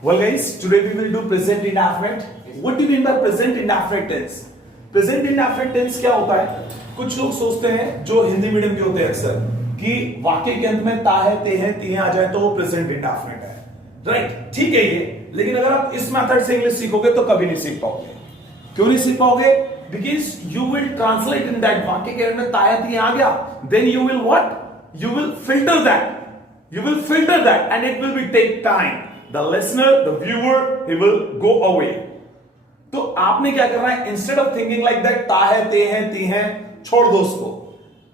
Well guys, today we will do present indefinite. What do you mean by present indefinite tense? Present indefinite tense क्या होता है? कुछ लोग सोचते हैं जो हिंदी मीडियम के होते हैं अक्सर कि वाक्य के अंत में ता है, ते हैं, ती हैं आ जाए तो वो प्रेजेंट इंडेफिनिट है, राइट? ठीक है ये, लेकिन अगर आप इस मेथड से इंग्लिश सीखोगे तो कभी नहीं सीख पाओगे। क्यों नहीं सीख पाओगे? Because you will translate in that वाक्य के अंत में ता है, ती हैं आ गया, then you will what? You will filter that. You will filter that and it will be take time. The listener, the viewer, he will go away. तो आपने क्या करना है? Instead of thinking like that, ता है, ते हैं, ती हैं, छोड़ दो उसको।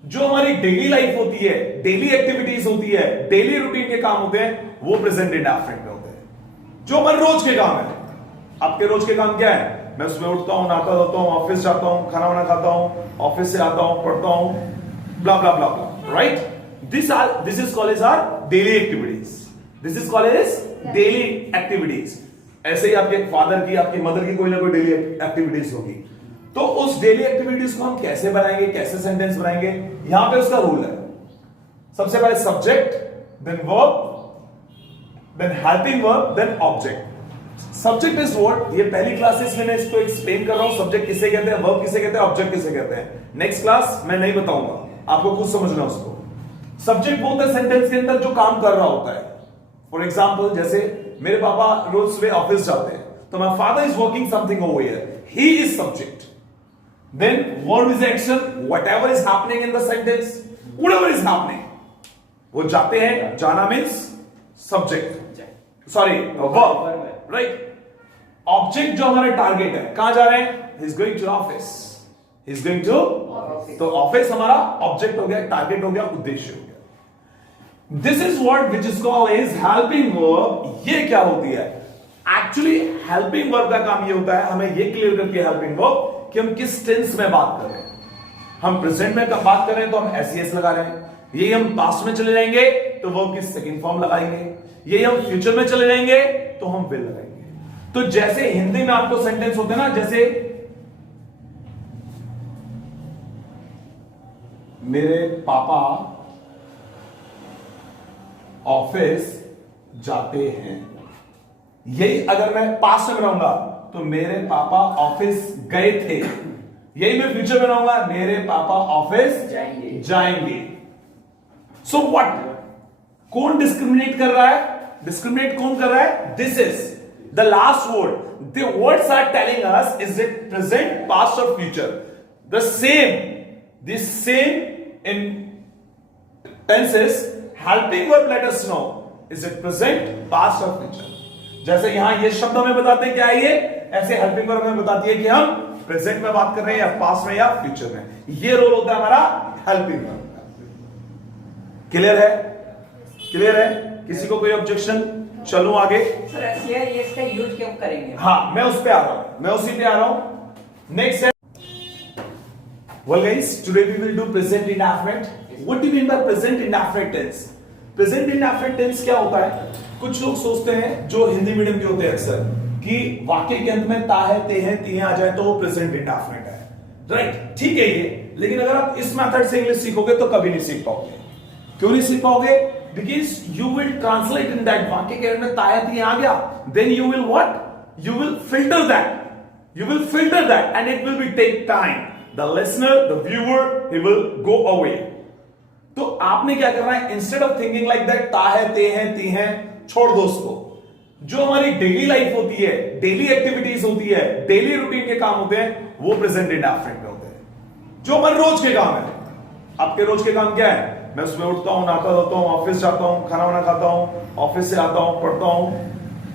जो हमारी डेली लाइफ होती है, डेली एक्टिविटीज होती है, डेली रूटीन के काम होते हैं, वो प्रेजेंट इंडेफिनिट में होते हैं। जो हमारे रोज के काम है। आपके रोज के काम क्या है? मैं सुबह उठता हूं, नहाता धोता हूं, ऑफिस जाता हूं, खाना वाना खाता हूं, ऑफिस से आता हूं, पढ़ता हूं, ब्ला ब्ला ब्ला ब्ला, right? This is called as our daily activities. This is called as daily activities. ऐसे ही आपके फादर की, आपकी मदर की कोई ना कोई डेली एक्टिविटीज होगी। तो उस डेली एक्टिविटीज को हम कैसे बनाएंगे, कैसे सेंटेंस बनाएंगे? यहां पे उसका रूल है। सबसे पहले subject, then verb, then helping verb, then object. Subject is what? ये पहली क्लासेस में मैं इसको एक्सप्लेन कर रहा हूं। सब्जेक्ट किसे कहते हैं, वर्ब किसे कहते हैं, ऑब्जेक्ट किसे कहते हैं। नेक्स्ट क्लास मैं नहीं बताऊंगा, आपको खुद समझना उसको। सब्जेक्ट वो होता है सेंटेंस के अंदर जो काम कर रहा होता है। फॉर एग्जाम्पल, जैसे मेरे पापा रोज सुबह ऑफिस जाते हैं, तो my father is working something over here, he is subject. Then verb is action, whatever is happening in the sentence, whatever is happening, वो जाते हैं, जाना means subject, sorry verb, right? Object जो हमारा टारगेट है, कहां जा रहे हैं? He is going to office, he is going to, तो ऑफिस हमारा ऑब्जेक्ट हो गया, टारगेट हो गया, उद्देश्य हो गया। This is what which is called is helping verb. ये क्या होती है? एक्चुअली हेल्पिंग वर्ब का काम ये होता है, हमें ये क्लियर करके हेल्पिंग वर्ब कि हम किस टेंस में बात कर रहे हैं। हम प्रेजेंट में बात कर रहे हैं तो हम एस लगा रहे हैं, यही हम पास्ट में चले जाएंगे तो वर्ब की सेकंड फॉर्म लगाएंगे, यही हम फ्यूचर में चले जाएंगे तो हम विल लगाएंगे। तो जैसे हिंदी में आपको सेंटेंस होते हैं ना, जैसे मेरे पापा ऑफिस जाते हैं, यही अगर मैं पास्ट में बनाऊंगा तो मेरे पापा ऑफिस गए थे, यही मैं फ्यूचर में बनाऊंगा, मेरे पापा ऑफिस जाएंगे। So what? कौन डिस्क्रिमिनेट कर रहा है? डिस्क्रिमिनेट कौन कर रहा है? This is the last word. The words are telling us is it present, past और future. The same, this same in tenses, helping verb let us know is it present, past or future। जैसे यहां ये शब्द हमें बताते हैं क्या है ये, ऐसे हेल्पिंग वर्ब हमें बताती है कि हम प्रेजेंट में बात कर रहे हैं या पास्ट में या फ्यूचर में। ये रोल होता है हमारा हेल्पिंग वर्ब। क्लियर है? क्लियर है? किसी को कोई ऑब्जेक्शन? चलूं आगे। सर ये इसका यूज क्यों करेंगे? हाँ, मैं उस पे आ रहा हूं, मैं उसी पे आ रहा हूं। Next. Well guys, today we will do present indefinite. What do you mean by present indefinite tense? Present indefinite tense क्या होता है? कुछ लोग सोचते हैं जो हिंदी मीडियम के होते हैं अक्सर कि वाक्य के अंत में ता है, ते हैं, ती हैं आ जाए तो वो प्रेजेंट इंडेफिनिट है, राइट? ठीक है ये, लेकिन अगर आप इस मेथड से इंग्लिश सीखोगे तो कभी नहीं सीख पाओगे। क्यों नहीं सीख पाओगे? Because you will translate in that वाक्य के अंत में ता है, ती हैं आ गया, then you will what? You will filter that. You will filter that and it will be take time. The listener, the viewer, he will go away. तो आपने क्या करना है? Instead of thinking like that, ता है, ते हैं, ती हैं, छोड़ दो उसको। जो हमारी डेली लाइफ होती है, डेली एक्टिविटीज होती है, डेली रूटीन के काम होते हैं, वो प्रेजेंट इंडेफिनिट में होते हैं। जो हमारे रोज के काम है। आपके रोज के काम क्या है? मैं सुबह उठता हूं, नहाता धोता हूं, ऑफिस जाता हूं, खाना वाना खाता हूं, ऑफिस से आता हूं, पढ़ता हूं,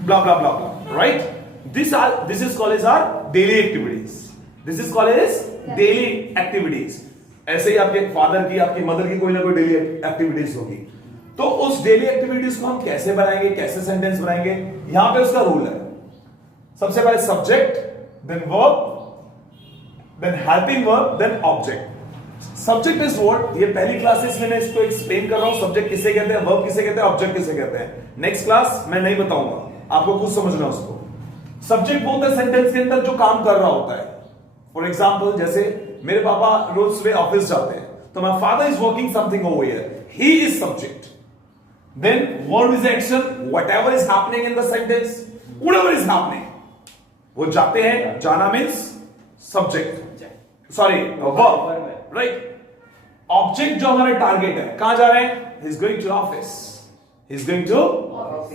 ब्ला ब्ला ब्ला ब्ला, right? This is called as our daily activities. This is called as daily activities. ऐसे ही आपके फादर की, आपकी मदर की कोई ना कोई डेली एक्टिविटीज होगी। तो उस डेली एक्टिविटीज को हम कैसे बनाएंगे, कैसे सेंटेंस बनाएंगे? यहां पे उसका रूल है। सबसे पहले subject, then verb, then helping verb, then object. Subject is what? ये पहली क्लासेस में मैं इसको एक्सप्लेन कर रहा हूं। सब्जेक्ट किसे कहते हैं, वर्ब किसे कहते हैं, ऑब्जेक्ट किसे कहते हैं। नेक्स्ट क्लास मैं नहीं बताऊंगा, आपको खुद समझना उसको। सब्जेक्ट वो होता है सेंटेंस के अंदर जो काम कर रहा होता है। फॉर एग्जाम्पल, जैसे मेरे पापा रोज सुबह ऑफिस जाते हैं, तो my father is working something over here, he is subject. Then verb is action, whatever is happening in the sentence, whatever is happening, वो जाते हैं, जाना means subject, sorry verb, right. Object जो हमारा टारगेट है, कहां जा रहे हैं? He is going to office, he is going to,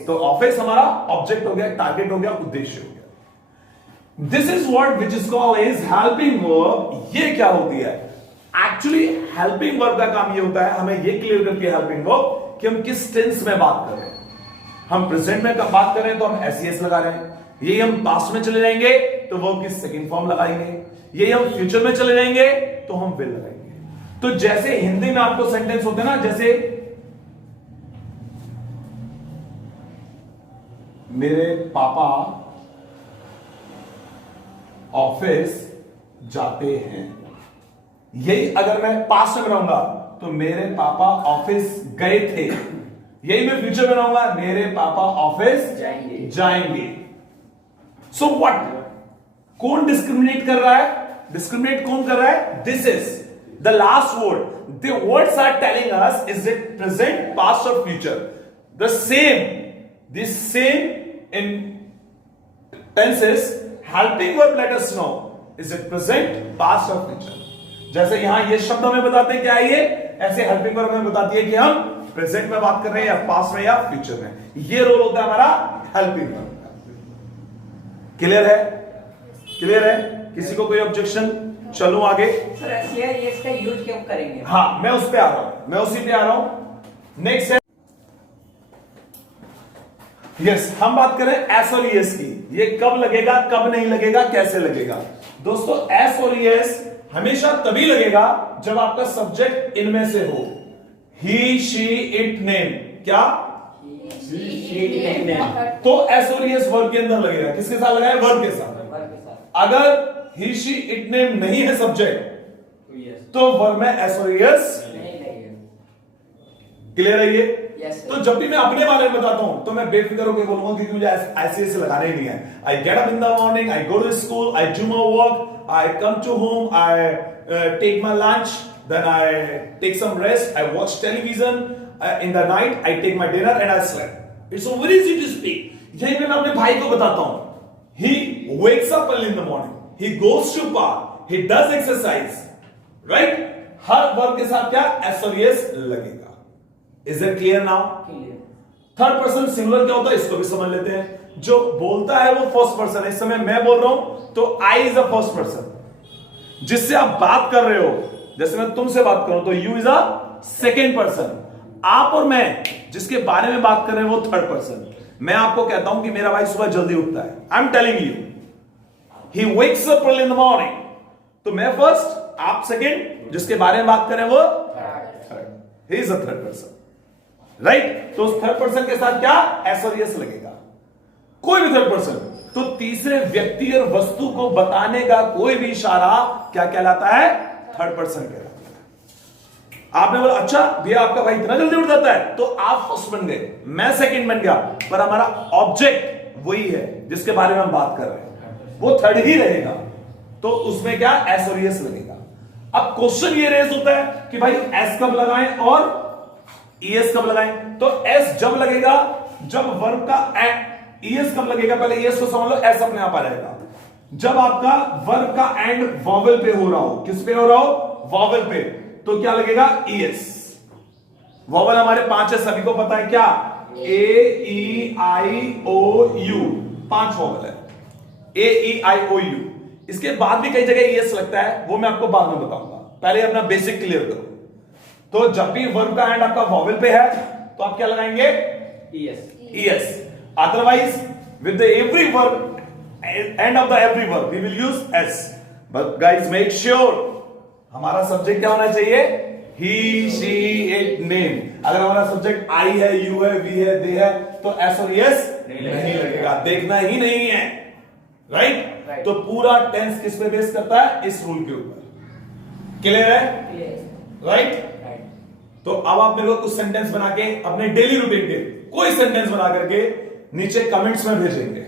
तो ऑफिस हमारा ऑब्जेक्ट हो गया, टारगेट हो गया, उद्देश्य हो गया। This is what which is called is helping verb. ये क्या होती है? एक्चुअली हेल्पिंग वर्ब का काम ये होता है, हमें ये क्लियर करके हेल्पिंग वर्ब कि हम किस टेंस में बात कर रहे हैं। हम प्रेजेंट में बात कर रहे हैं तो हम एस लगा रहे हैं, यही हम पास्ट में चले जाएंगे तो वर्ब की सेकंड फॉर्म लगाएंगे, यही हम फ्यूचर में चले जाएंगे तो हम विल लगाएंगे। तो जैसे हिंदी में आपको सेंटेंस होते हैं ना, जैसे मेरे पापा ऑफिस जाते हैं, यही अगर मैं पास्ट में बनाऊंगा तो मेरे पापा ऑफिस गए थे, यही मैं फ्यूचर में बनाऊंगा मेरे पापा ऑफिस जाएंगे। सो व्हाट, कौन डिस्क्रिमिनेट कर रहा है? डिस्क्रिमिनेट कौन कर रहा है? This is the last word. The words are telling us is it present, past or future. The same in tenses helping verb let us know is it present, past or future. जैसे यहां ये शब्द हमें बताते हैं क्या है ये, ऐसे हेल्पिंग वर्ब हमें बताती है कि हम प्रेजेंट में बात कर रहे हैं या पास्ट में या फ्यूचर में। ये रोल होता है हमारा हेल्पिंग वर्ब। क्लियर है? क्लियर है? किसी को कोई ऑब्जेक्शन? चलो आगे। सर एसईआर ये इसका यूज क्यों करेंगे? हाँ, मैं उस पे आ रहा हूं, मैं उसी पे आ रहा हूं। नेक्स्ट है यस, हम बात करें एस और ईएस की। ये कब लगेगा, कब नहीं लगेगा, कैसे लगेगा? दोस्तों एस और ईएस हमेशा तभी लगेगा जब आपका सब्जेक्ट इनमें से हो। ही, शी, इट, नेम। क्या? तो एस और ईएस वर्ब के अंदर लगेगा। किसके साथ लगाए? वर्ब के साथ। अगर ही, शी, इट, नेम नहीं है सब्जेक्ट तो वर्ब में एस और ईएस क्लियर है ये? तो जब भी मैं अपने बारे में बताता हूं तो मैं बेफिक्र होकर बोलूंगा क्योंकि मुझे ऐसे लगाने ही नहीं है। I get up in the morning, I go to school, I do my work, I come to home, I take my lunch, then I take some rest, I watch television, in the night I take my dinner and I sleep. It's so very easy to speak. यही मैं अपने भाई को बताता हूं, he wakes up early in the morning, he goes to park, he does exercise, right? Her verb के साथ क्या एस और एस लगेगा। Is it clear now? Third person singular क्या होता है इसको भी समझ लेते हैं। जो बोलता है वो फर्स्ट पर्सन है। इस समय मैं बोल रहा हूं तो I is a first person. जिससे आप बात कर रहे हो, जैसे मैं तुमसे बात करूं तो you is a second person. आप और मैं जिसके बारे में बात कर रहे हैं वो थर्ड पर्सन। मैं आपको कहता हूं कि मेरा भाई सुबह जल्दी उठता है, I am telling you he wakes up early in the morning, तो मैं फर्स्ट, आप सेकेंड, जिसके बारे में बात करें वो third. he is a third person, right? तो उस थर्ड पर्सन के साथ क्या एस और एस लगेगा। कोई भी थर्ड पर्सन, तो तीसरे व्यक्ति और वस्तु को बताने का कोई भी इशारा क्या कहलाता है? थर्ड पर्सन कहलाता है। आपने बोला अच्छा भैया आपका भाई इतना जल्दी उठ जाता है, तो आप फर्स्ट बन गए, मैं सेकेंड बन गया, पर हमारा ऑब्जेक्ट वही है जिसके बारे में हम बात कर रहे हैं, वो थर्ड ही रहेगा। तो उसमें क्या एस और एस लगेगा। अब क्वेश्चन ये रेज होता है कि भाई एस कब लगाएं और ईएस कब लगाएं? तो एस जब लगेगा जब वर्ब का ईएस कब लगेगा? पहले ईएस को समझ लो, एस अपने आप आ जाएगा। जब आपका वर्ब का एंड वॉवेल पे हो रहा हो। किस पे हो रहा हो? वॉवेल पे। तो क्या लगेगा? ईएस। वॉवेल हमारे 5 है, सभी को पता है क्या? ए, ई, आई, ओ, यू, 5 वॉवेल है। ए, ई, आई, ओ, यू। इसके बाद भी कई जगह ईएस लगता है, वो मैं आपको बाद में बताऊंगा। पहले अपना बेसिक क्लियर करो। तो जब भी वर्ब का एंड आपका वॉवेल पे है तो आप क्या लगाएंगे? ES. Otherwise with the every verb, end of the every verb we will use S. But guys make sure हमारा सब्जेक्ट क्या होना चाहिए? He, she, it, name. अगर हमारा सब्जेक्ट आई है, यू है, वी है, दे है, तो एस और एस नहीं लगेगा, देखना ही नहीं है, राइट? तो पूरा टेंस किस पे बेस करता है? इस रूल के ऊपर। क्लियर है? राइट? तो अब आप मेरे को कुछ सेंटेंस बना के अपने डेली रूटीन के कोई सेंटेंस बना करके नीचे कमेंट्स में भेजेंगे,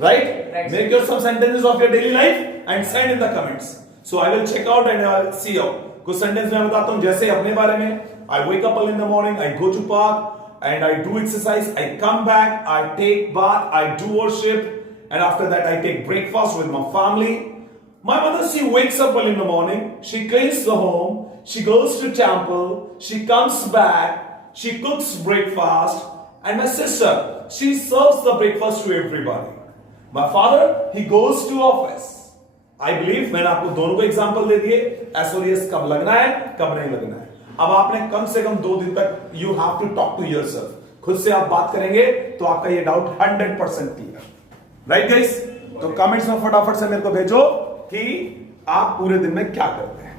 right? Make your some sentences of your daily life and send in the comments, so I will check out and I will see out. कुछ सेंटेंस मैं बताता हूं, जैसे अपने बारे में, I wake up early in the morning, I go to park, and I do exercise. I come back, I take bath, I do worship, and after that I take breakfast with my family. My mother, she wakes up early in the morning, she cleans the home, she goes to temple, she comes back, she cooks breakfast, and my sister, she serves the breakfast to everybody. My father, he goes to office. I believe मैंने आपको दोनों को example दे दिए SOS कब लगना है कब नहीं लगना है. अब आपने कम से कम 2 दिन तक you have to talk to yourself. खुद से आप बात करेंगे तो आपका ये डाउट 100% क्लियर. Right guys? तो कमेंट्स में फटाफट से मेरे को भेजो कि आप पूरे दिन में क्या करते हैं.